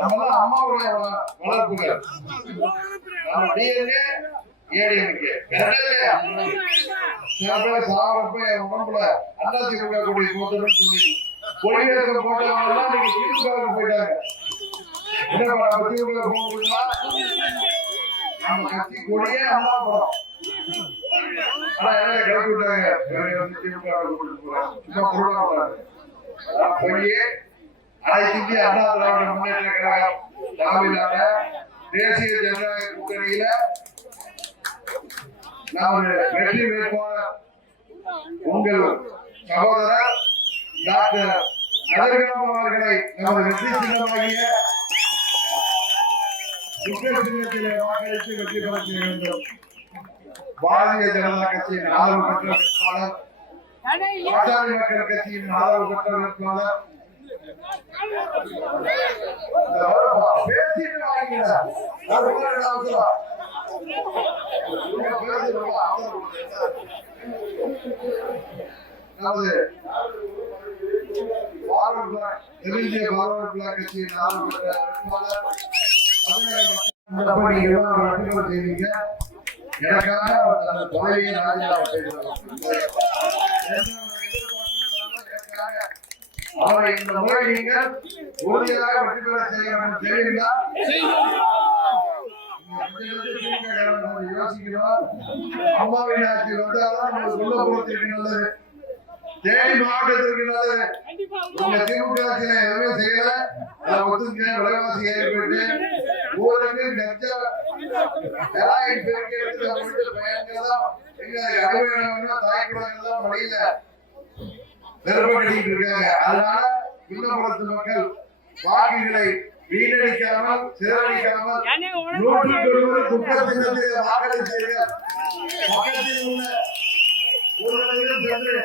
நம்ம அம்மாவுடைய வளர்ப்புகள் நம்ம டிஎன்ஏ ஏடிஎம்கே சில பேர் சாகிறப்ப என் உடம்புல அண்ணாச்சி கொடுக்கக்கூடிய கூட்டம்னு சொல்லி கொடியேற்றம் போட்டவங்க நீங்க திமுகவுக்கு போயிட்டாங்க. என்ன நம்ம திமுக போகணும்னா நம்ம கட்சி கொடியே அண்ணா படம். ஆனா என்ன கிளப்பி விட்டாங்க திமுக போயே அனைத்து இந்திய அண்ணா திராவிட முன்னேற்ற கழகம் தலைமையிலான தேசிய ஜனநாயக கூட்டணியில நாம் வெற்றி வேட்பாளர் உங்கள் சகோதரர் டாக்டர் கதிர்காமம் அவர்களை நமது வெற்றி சின்னமாகிய சின்னத்திலே வாக்களித்து வெற்றி பெற செய்ய வேண்டும். பாரதிய ஜனதா கட்சியின் ஆதரவு பெற்ற வேட்பாளர், பாட்டாளி மக்கள் கட்சியின் ஆதரவு பெற்ற வேட்பாளர் பேசிட்டு வாங்கினார். நமது கட்சியின் ஆதரவு பெற்ற வேட்பாளர் செய்வீங்க. எனக்காக அந்த தொகையை ராஜினாமா செய்கிறார். அவரை இந்த முறை நீங்கள் உறுதியாக வெற்றி பெற செய்ய வேண்டும். தெரியுங்களா? யோசிக்கிறோம். அம்மாவின் ஆட்சி வந்தாலும் நம்ம சொல்லப்படுத்திற்கு நல்லது, தேனி மாவட்டத்திற்கு நல்லது. உங்க திமுக ஆட்சியில எதுவுமே செய்யல. அதை ஒத்துங்க. விலைவாசி ஏற்பட்டு ஊருக்கு நெஞ்ச பெருக்கி எடுத்து பயன்கள்லாம் தாய்க்குடங்கள்லாம் மழையில பெருமைப்பட்டு இருக்காங்க. அதனால விண்ணப்பத்து மக்கள் வாக்குகளை வீணடிக்காமல் சிதறடிக்காமல் 190 குற்றத்தினத்தை வாக்களித்தீர்கள். பக்கத்தில் உள்ள ஊர்களிலும் சென்று